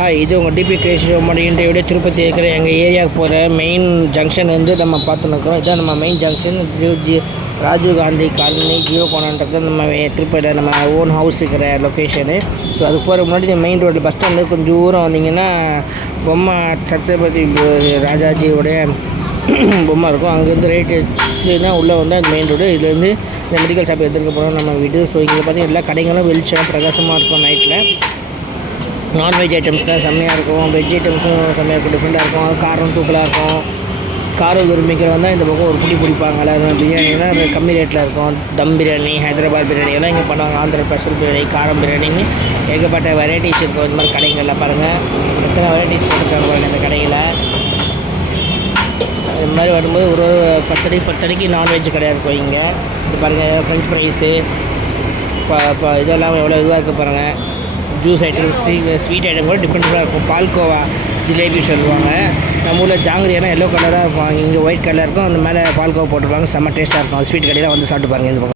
Hi, இது உங்கள் DP creation இன்றைய திருப்பதி இருக்கிற எங்கள் ஏரியாவுக்கு போகிற மெயின் ஜங்ஷன் வந்து நம்ம பார்த்துன்னு இருக்கிறோம். இதான் நம்ம main junction. Rajiv Gandhi colony ஜியோ கோணன்றது நம்ம திருப்பதியில் நம்ம ஓன் ஹவுஸ் இருக்கிற லொக்கேஷனு. ஸோ அதுக்கு போகிற முன்னாடி மெயின் ரோடு பஸ் ஸ்டாண்டு கொஞ்சம் தூரம் வந்தீங்கன்னா பொம்மை சத்ரபதி ராஜாஜியோடைய பொம்மை இருக்கும். அங்கேருந்து ரைட்டு தான் உள்ளே வந்தால் அந்த மெயின் ரோடு. இதுலேருந்து இந்த மெடிக்கல் ஷாப் எடுத்துக்க போகிறோம் நம்ம வீடு. ஸோ இங்கே பார்த்தீங்கன்னா எல்லா கடைகளும் வெளிச்சம் பிரகாசமாக இருக்கும். நைட்டில் நான்வெஜ் ஐட்டம்ஸ்லாம் செம்மையாக இருக்கும், வெஜ் ஐட்டம்ஸும் செம்மையாக இருக்கும், டிஃப்ரெண்ட்டாக இருக்கும். காரம் தூக்கலாக இருக்கும். காரம் விரும்பிக்கிறவங்க வந்தால் இந்த பக்கம் ஒரு பிடிப்பாங்க. எல்லோரும் பிரியாணிலாம் கம்மி ரேட்டில் இருக்கும். தம் பிரியாணி, ஹைதராபாத் பிரியாணி எல்லாம் இங்கே பண்ணுவாங்க. ஆந்திரா ஸ்பெஷல் பிரியாணி, காரம் பிரியாணின்னு ஏகப்பட்ட வெரைட்டிஸ் இருக்கும். இந்த மாதிரி கடைகளில் பாருங்கள் எத்தனை வெரைட்டிஸ் போட்டுருக்காங்க பாருங்கள் இந்த கடையில். இது மாதிரி வரும்போது ஒரு 10 நான்வெஜ் கடையாக இருக்கும் இங்கே. இது பாருங்கள் ஃப்ரெஞ்ச் ஃப்ரைஸு இதெல்லாம் எவ்வளோ இதுவாக இருக்குது பாருங்கள். ஜூஸ் ஐட்டம், ஸ்வீட் ஐட்டம் கூட டிஃப்ரெண்ட்டாக இருக்கும். பால்கோவா, ஜிலேபி சொல்லுவாங்க. நம்ம ஊரில் ஜாங்கிரினா எல்லோ கலராக இருக்கும், இங்கே ஒயிட் கலராக இருக்கும். அந்த மேலே பால்கோவா போட்டுருப்பாங்க. செம்ம டேஸ்ட்டாக இருக்கும். ஸ்வீட் கடையில் வந்து சாப்பிட்டு பாருங்கள் இந்த பக்கம்.